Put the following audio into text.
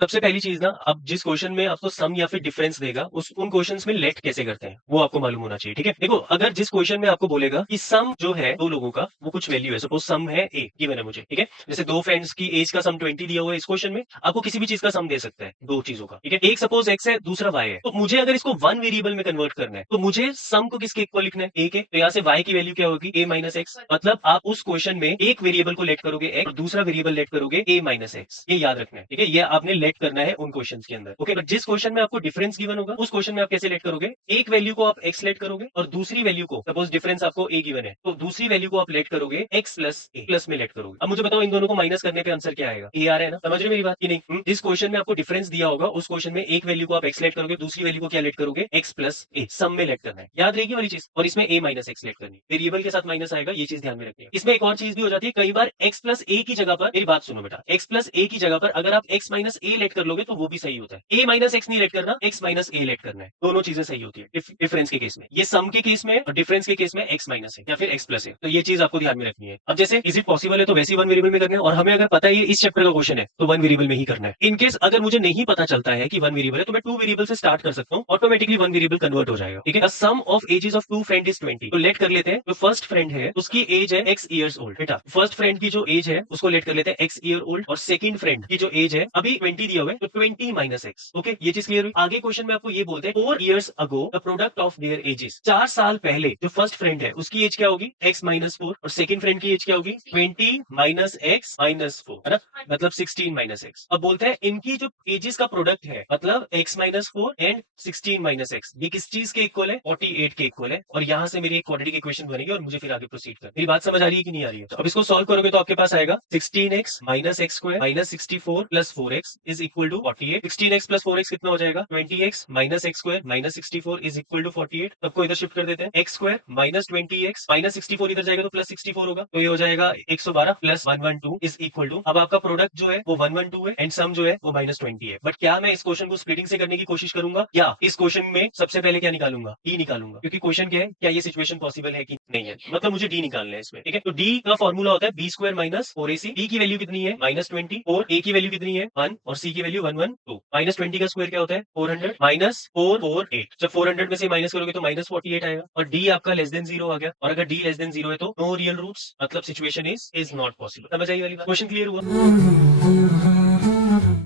सबसे पहली चीज़ ना, अब जिस क्वेश्चन में आपको सम या फिर डिफरेंस देगा, उस उन क्वेश्चन्स में लेट कैसे करते हैं, वो आपको मालूम होना चाहिए, ठीक है? देखो, अगर जिस क्वेश्चन में आपको बोलेगा कि सम जो है 2 लोगों का, वो कुछ वैल्यू है, सपोज़ सम है A गिवन है मुझे, ठीक है? जैसे 2 फ्रेंड्स की एज का सम 20 दिया हुआ है इस क्वेश्चन में, आपको किसी भी चीज़ का सम दे सकता है, 2 चीज़ों का, ठीक है? एक सपोज़ X है, दूसरा Y है, तो मुझे अगर इसको 1 वेरिएबल में कन्वर्ट करना है, तो मुझे सम को किसके इक्वल लिखना है? A के, तो यहाँ से Y की वैल्यू क्या होगी? A माइनस X, मतलब आप उस क्वेश्चन में एक वेरिएबल को लेट करोगे X और दूसरा वेरिएबल लेट करोगे A माइनस X, ये याद रखना है, ठीक है? ये आपने लेट करना है उन क्वेश्चंस के अंदर, ओके? बट जिस क्वेश्चन में आपको डिफरेंस गिवन होगा, उस क्वेश्चन में आप कैसे लेट करोगे? एक वैल्यू को आप X लेट करोगे और दूसरी वैल्यू को, सपोज डिफरेंस आपको A गिवन है, तो दूसरी वैल्यू को आप लेट करोगे X प्लस A, प्लस में लेट करोगे। अब मुझे बताओ इन दोनों को माइनस करने पे आंसर क्या आएगा? A आ रहा है ना? समझ रहे हो मेरी बात कि नहीं? जिस क्वेश्चन में आपको डिफरेंस दिया होगा, उस क्वेश्चन में एक वैल्यू को आप X लेट करोगे, दूसरी वैल्यू को क्या लेट करोगे? X प्लस A, सम में लेट करना है। याद रहेगी वाली चीज? और इसमें A माइनस X लेट करनी है। वेरिएबल के साथ माइनस आएगा, ये चीज ध्यान में रखनी है। इसमें एक और चीज भी हो जाती है, कई बार X प्लस A की जगह पर, मेरी बात सुनो बेटा, X प्लस A की जगह पर अगर आप X माइनस A लेट कर लोगे तो वो भी सही होता है। A माइनस X नहीं लेट करना, X माइनस A लेट करना है। दोनों चीजें सही होती है डिफरेंस के केस में। ये सम के केस में और डिफरेंस के केस में X माइनस है या फिर X प्लस है। तो ये चीज आपको ध्यान में रखनी है। अब जैसे इज इट पॉसिबल है तो वैसे ही 1 वेरिएबल में करना है, और हमें अगर पता है ये इस चैप्टर का क्वेश्चन है तो 1 वेरिएबल में ही करना है। इन केस अगर मुझे नहीं पता चलता है कि 1 वेरिएबल है तो मैं 2 वेरिएबल से स्टार्ट कर सकता हूँ, ऑटोमेटिकली 1 वेरिएबल कन्वर्ट हो जाएगा, ठीक है? Sum of ages of 2 friend is 20। तो लेट कर लेते हैं, जो फर्स्ट फ्रेंड है उसकी एज है X ईयर्स ओल्ड। बेटा, फर्स्ट फ्रेंड की जो एज है उसको लेट कर लेते हैं X ईयर ओल्ड, और सेकंड फ्रेंड की जो एज है अभी 20 दिया हुआ है, तो 20 माइनस X, ओके? ये चीज क्लियर हुई? आगे क्वेश्चन में आपको ये बोलते हैं 4 years ago the product of their edges. 4 साल पहले जो फर्स्ट फ्रेंड है उसकी एज क्या होगी? X माइनस 4, और सेकंड फ्रेंड की एज क्या होगी? 20 माइनस X माइनस 4, है ना? मतलब 16 माइनस X। अब बोलते हैं इनकी जो एजेस का प्रोडक्ट है, मतलब X minus 4 and 16 minus X, ये किस चीज के इक्वल है? 48 के इक्वल है। और यहाँ से मेरी एक क्वाड्रेटिक इक्वेशन बनेगी और मुझे फिर आगे प्रोसीड कर, मेरी बात समझ आ रही है कि नहीं आ रही है? तो अब इसको सॉल्व करोगे तो आपके पास आएगा 16x minus X square minus 64 plus 4x is equal to 48। 16x plus 4x कितना हो जाएगा? 20x minus X square minus 64 is equal to 48। सबको इधर शिफ्ट कर देते हैं, x square minus 20x minus 64 इधर जाएगा तो प्लस 64 होगा, तो ये हो जाएगा 112 प्लस 112 इज इक्वल टू, अब आपका प्रोडक्ट जो है वो 112 है एंड सम जो है वो माइनस 20 है। बट क्या मैं इस क्वेश्चन को स्प्लिटिंग से करने की कोशिश करूंगा, या इस क्वेश्चन में सबसे पहले क्या निकालूंगा? डी निकालूंगा, क्योंकि क्वेश्चन क्या है, क्या ये सिचुएशन पॉसिबल है कि नहीं है, मतलब मुझे डी निकालना है इसमें, ठीक है? तो डी का फॉर्मूला होता है B square minus 4ac। D की वैल्यू कितनी है? माइनस 20, और ए की वैल्यू कितनी है? 1, और सी की वैल्यू 112। माइनस 20 का स्क्वायर क्या होता है? 400 माइनस 448। जब 400 में से माइनस करोगे तो माइनस 48 आएगा, और डी आपका लेस देन 0 आ गया, और अगर डी लेस देन 0 है तो नो रियल रूट्स, मतलब सिचुएशन इज नॉट पॉसिबल। समझ आई वाली बात? क्वेश्चन क्लियर हुआ?